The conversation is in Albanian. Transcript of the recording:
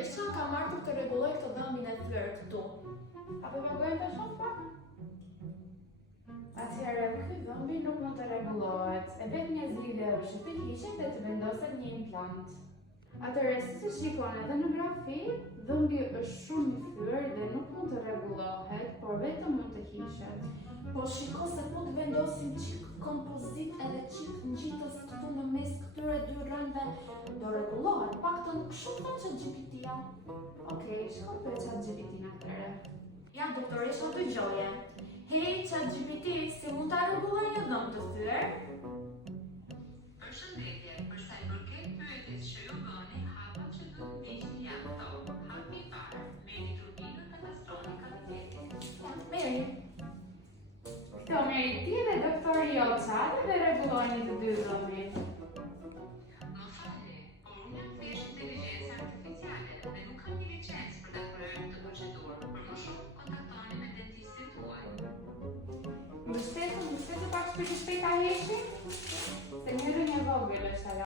Doktoresha ka marrë për të rregulloj këtë dhëmbin e thyer këtu. Apo vogojmë të shoh pak? Atëherë, ky dhëmbi nuk mund të rregullohet. E vetëm një zgjidhje është të hiqet dhe të vendoset një implant. Atëherë, si shikoni edhe në grafi, dhëmbi është shumë i thyer dhe nuk mund të rregullohet, por vetëm mund të hiqet. Po shiko se po të vendosim çik kompozit edhe çik ngjitës këtu në mes këtyre dy rrënjve, do rregullohet. Paktën kështu thon ChatGPT-ja. Okej, shkoj për ChatGPT-n atëherë. Ja, doktoresha dëgjoje. Hey ChatGPT, si mund ta rregulloj një dhëmbë të thyer? Përshëndetje, për sa i përket pyetjes që ju bëni, hapa që do të ndiqni janë këto. Hapi i parë, merrni turbinën dhe pastroni kavitetin. Merri. Këto merri ti dhe doktori Joca dhe rregullojnë të dy dhëmbit. Më falni, por unë jam thjesht inteligjencë artificiale dhe nuk kam një licencë për të kryer këtë procedurë. Për më shumë, kontaktoni me dentistin tuaj. Mbështetu pak shpejt a heshi? Se një rrënjë vogël është ajo.